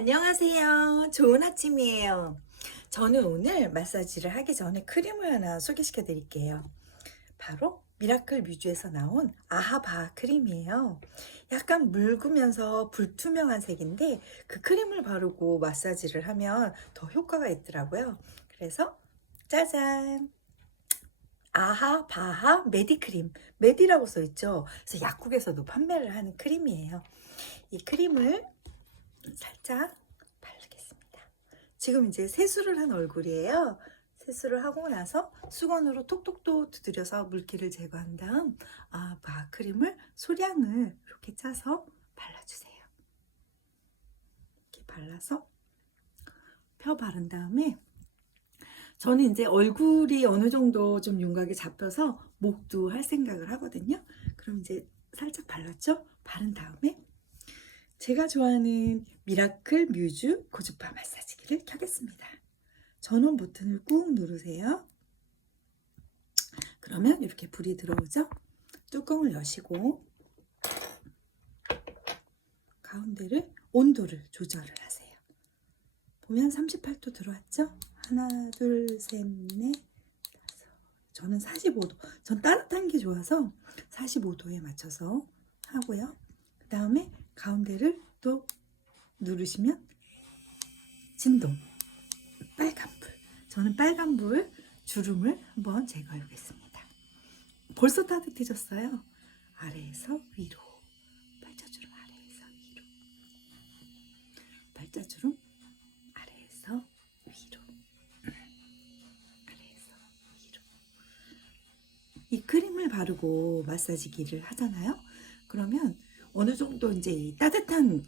안녕하세요. 좋은 아침이에요. 저는 오늘 마사지를 하기 전에 크림을 하나 소개시켜 드릴게요. 바로 미라클 뮤즈에서 나온 아하바 크림이에요. 약간 묽으면서 불투명한 색인데 그 크림을 바르고 마사지를 하면 더 효과가 있더라고요. 그래서 짜잔! 아하바하 메디크림. 메디라고 써 있죠. 그래서 약국에서도 판매를 하는 크림이에요. 이 크림을 살짝 바르겠습니다. 지금 이제 세수를 한 얼굴이에요. 세수를 하고 나서 수건으로 톡톡톡 두드려서 물기를 제거한 다음 바크림을 소량을 이렇게 짜서 발라주세요. 이렇게 발라서 펴 바른 다음에 저는 이제 얼굴이 어느 정도 좀 윤곽이 잡혀서 목도 할 생각을 하거든요. 그럼 이제 살짝 발랐죠? 바른 다음에 제가 좋아하는 미라클 뮤즈 고주파 마사지기를 켜겠습니다. 전원 버튼을 꾹 누르세요. 그러면 이렇게 불이 들어오죠? 뚜껑을 여시고 가운데를 온도를 조절을 하세요. 보면 38도 들어왔죠? 하나, 둘, 셋, 넷, 다섯. 저는 45도. 전 따뜻한 게 좋아서 45도에 맞춰서 하고요. 그 다음에 가운데를 또 누르시면 진동. 빨간불. 저는 빨간불 주름을 한번 제거해 보겠습니다. 벌써 따뜻해졌어요. 아래에서 위로. 팔자주름 아래에서 위로. 팔자주름 아래에서 위로. 아래에서 위로. 이 크림을 바르고 마사지기를 하잖아요. 그러면 어느 정도 이제 이 따뜻한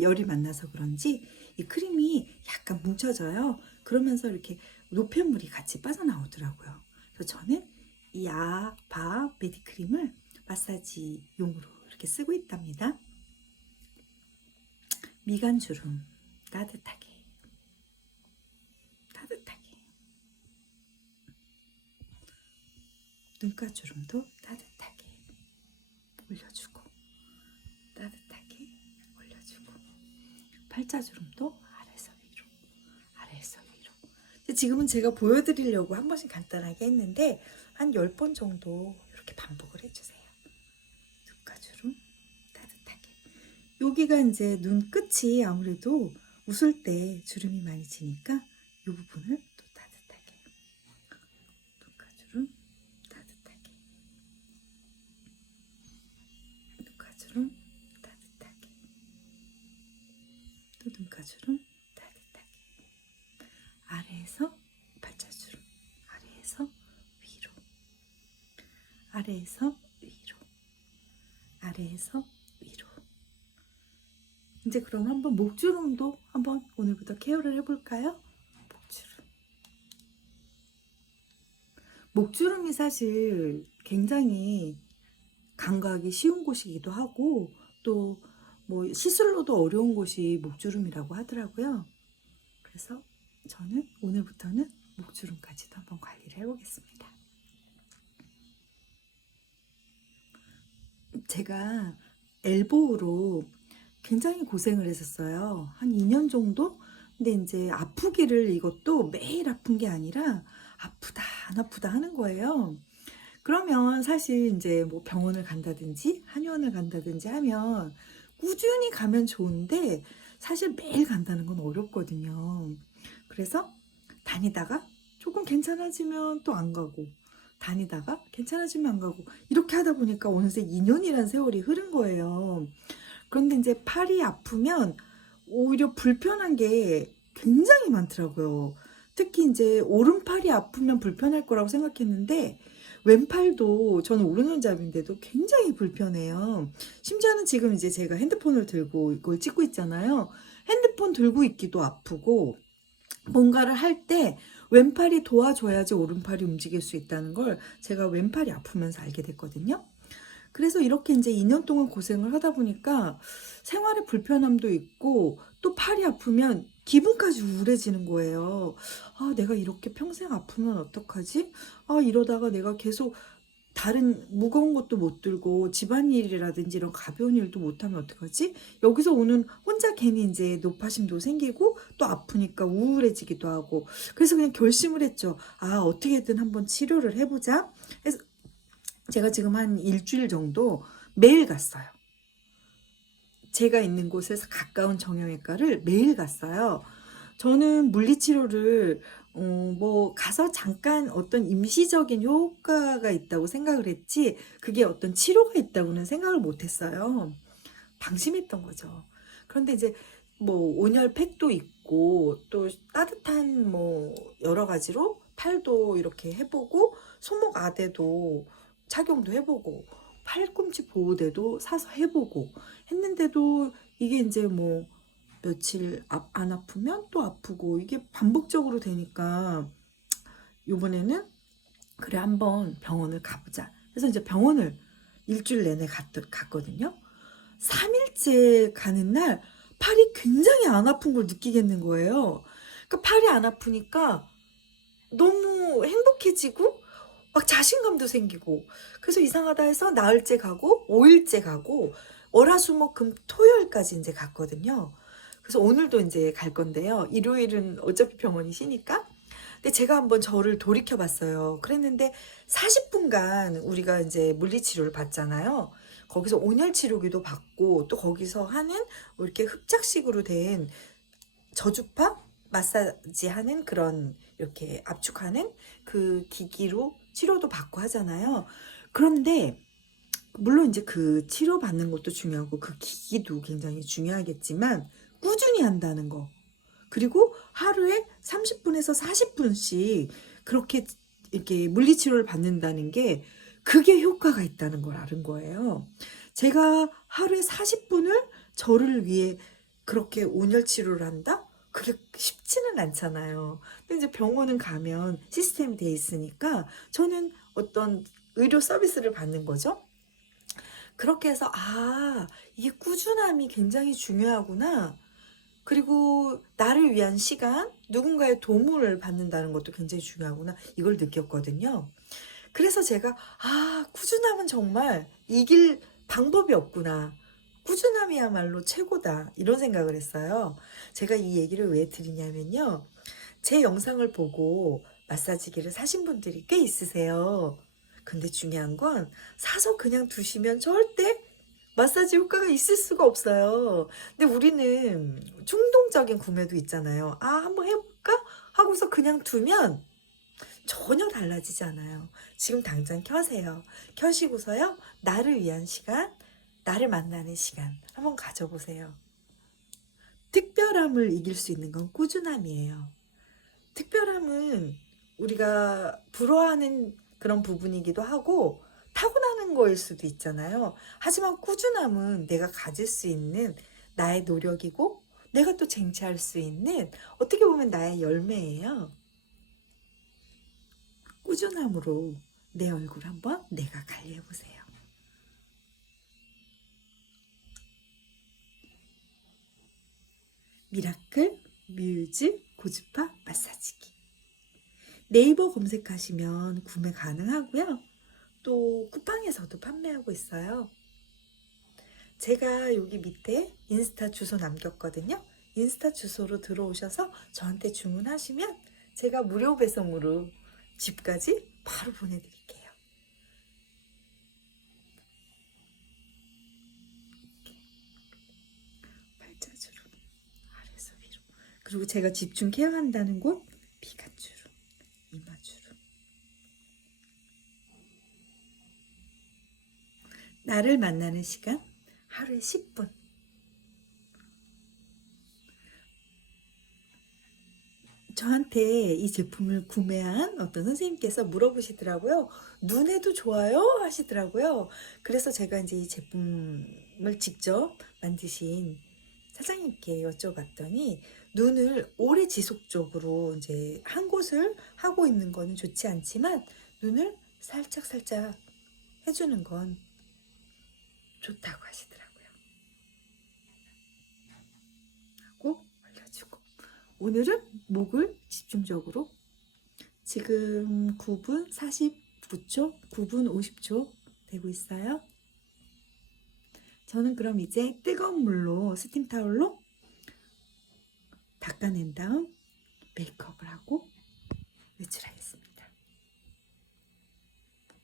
열이 만나서 그런지 이 크림이 약간 뭉쳐져요. 그러면서 이렇게 노폐물이 같이 빠져나오더라고요. 그래서 저는 이 아바 메디크림을 마사지용으로 이렇게 쓰고 있답니다. 미간주름 따뜻하게 눈가주름도 따뜻하게 올려주고 따뜻하게 올려주고 팔자주름도 아래에서 위로 아래에서 위로. 지금은 제가 보여드리려고 한 번씩 간단하게 했는데 한 10번 정도 이렇게 반복을 해주세요. 눈가주름 따뜻하게. 여기가 이제 눈끝이 아무래도 웃을 때 주름이 많이 지니까 이 부분을 또 따뜻하게. 눈가주름 따뜻하게. 눈가주름 따뜻하게. 또 눈가주름 따뜻하게. 아래에서 팔자주름 아래에서 위로 아래에서 위로 아래에서 위로. 이제 그럼 한번 목주름도 한번 오늘부터 케어를 해볼까요? 목주름. 목주름이 사실 굉장히 간과하기 쉬운 곳이기도 하고 또 뭐 시술로도 어려운 곳이 목주름이라고 하더라고요. 그래서 저는 오늘부터는 목주름까지도 한번 관리를 해보겠습니다. 제가 엘보우로 굉장히 고생을 했었어요. 한 2년 정도? 근데 이제 아프기를 이것도 매일 아픈 게 아니라 아프다 안 아프다 하는 거예요. 그러면 사실 이제 뭐 병원을 간다든지 한의원을 간다든지 하면 꾸준히 가면 좋은데 사실 매일 간다는 건 어렵거든요. 그래서 다니다가 조금 괜찮아지면 또 안 가고 다니다가 괜찮아지면 안 가고 이렇게 하다 보니까 어느새 2년이란 세월이 흐른 거예요. 그런데 이제 팔이 아프면 오히려 불편한 게 굉장히 많더라고요. 특히 이제 오른팔이 아프면 불편할 거라고 생각했는데 왼팔도 저는 오른손잡이인데도 굉장히 불편해요. 심지어는 지금 이제 제가 핸드폰을 들고 이걸 찍고 있잖아요. 핸드폰 들고 있기도 아프고 뭔가를 할 때 왼팔이 도와줘야지 오른팔이 움직일 수 있다는 걸 제가 왼팔이 아프면서 알게 됐거든요. 그래서 이렇게 이제 2년 동안 고생을 하다 보니까 생활에 불편함도 있고 또 팔이 아프면 기분까지 우울해지는 거예요. 아, 내가 이렇게 평생 아프면 어떡하지? 아, 이러다가 내가 계속 다른 무거운 것도 못 들고 집안일이라든지 이런 가벼운 일도 못하면 어떡하지? 여기서 오는 혼자 괜히 이제 노파심도 생기고 또 아프니까 우울해지기도 하고 그래서 그냥 결심을 했죠. 아, 어떻게든 한번 치료를 해보자. 그래서 제가 지금 한 일주일 정도 매일 갔어요. 제가 있는 곳에서 가까운 정형외과를 매일 갔어요. 저는 물리치료를 뭐 가서 잠깐 어떤 임시적인 효과가 있다고 생각을 했지 그게 어떤 치료가 있다고는 생각을 못 했어요. 방심했던 거죠. 그런데 이제 뭐 온열팩도 있고 또 따뜻한 뭐 여러 가지로 팔도 이렇게 해보고 손목 아대도 착용도 해보고 팔꿈치 보호대도 사서 해보고 했는데도 이게 이제 뭐 며칠 안 아프면 또 아프고 이게 반복적으로 되니까 요번에는 그래 한번 병원을 가보자. 그래서 이제 병원을 일주일 내내 갔거든요. 3일째 가는 날 팔이 굉장히 안 아픈 걸 느끼겠는 거예요. 그러니까 팔이 안 아프니까 너무 행복해지고 막 자신감도 생기고 그래서 이상하다 해서 나흘째 가고 5일째 가고 월화수목금 토요일까지 이제 갔거든요. 그래서 오늘도 이제 갈 건데요. 일요일은 어차피 병원이 쉬니까. 근데 제가 한번 저를 돌이켜 봤어요. 그랬는데 40분간 우리가 이제 물리치료를 받잖아요. 거기서 온열 치료기도 받고 또 거기서 하는 뭐 이렇게 흡착식으로 된 저주파 마사지 하는 그런 이렇게 압축하는 그 기기로 치료도 받고 하잖아요. 그런데 물론 이제 그 치료 받는 것도 중요하고 그 기기도 굉장히 중요하겠지만 꾸준히 한다는 거. 그리고 하루에 30분에서 40분씩 그렇게 이렇게 물리치료를 받는다는 게 그게 효과가 있다는 걸 아는 거예요. 제가 하루에 40분을 저를 위해 그렇게 온열 치료를 한다? 그게 쉽지는 않잖아요. 근데 이제 병원은 가면 시스템이 돼 있으니까 저는 어떤 의료 서비스를 받는 거죠. 그렇게 해서 아, 이게 꾸준함이 굉장히 중요하구나. 그리고 나를 위한 시간, 누군가의 도움을 받는다는 것도 굉장히 중요하구나. 이걸 느꼈거든요. 그래서 제가 아, 꾸준함은 정말 이길 방법이 없구나. 꾸준함이야말로 최고다. 이런 생각을 했어요. 제가 이 얘기를 왜 드리냐면요. 제 영상을 보고 마사지기를 사신 분들이 꽤 있으세요. 근데 중요한 건 사서 그냥 두시면 절대 마사지 효과가 있을 수가 없어요. 근데 우리는 충동적인 구매도 있잖아요. 아, 한번 해볼까? 하고서 그냥 두면 전혀 달라지지 않아요. 지금 당장 켜세요. 켜시고서요. 나를 위한 시간, 나를 만나는 시간 한번 가져보세요. 특별함을 이길 수 있는 건 꾸준함이에요. 특별함은 우리가 부러워하는 그런 부분이기도 하고 타고나는 거일 수도 있잖아요. 하지만 꾸준함은 내가 가질 수 있는 나의 노력이고 내가 또 쟁취할 수 있는 어떻게 보면 나의 열매예요. 꾸준함으로 내 얼굴 한번 내가 관리해 보세요. 미라클 뮤즈 고주파 마사지기. 네이버 검색하시면 구매 가능하고요. 또 쿠팡에서도 판매하고 있어요. 제가 여기 밑에 인스타 주소 남겼거든요. 인스타 주소로 들어오셔서 저한테 주문하시면 제가 무료 배송으로 집까지 바로 보내드릴게요. 팔자주름, 아래서 위로. 그리고 제가 집중 케어한다는 곳 비간주름, 이마주름. 나를 만나는 시간 하루에 10분. 저한테 이 제품을 구매한 어떤 선생님께서 물어보시더라고요. 눈에도 좋아요? 하시더라고요. 그래서 제가 이제 이 제품을 직접 만드신 사장님께 여쭤봤더니 눈을 오래 지속적으로 이제 한 곳을 하고 있는 거는 좋지 않지만 눈을 살짝살짝 해주는 건 좋다고 하시더라고요. 하고 알려주고. 오늘은 목을 집중적으로 지금 9분 40 49초, 9분 50초 되고 있어요. 저는 그럼 이제 뜨거운 물로 스팀 타올로 닦아낸 다음 메이크업을 하고 외출하겠습니다.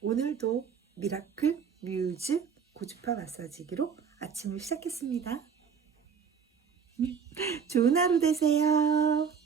오늘도 미라클 뮤즈 고주파 마사지기로 아침을 시작했습니다. 좋은 하루 되세요.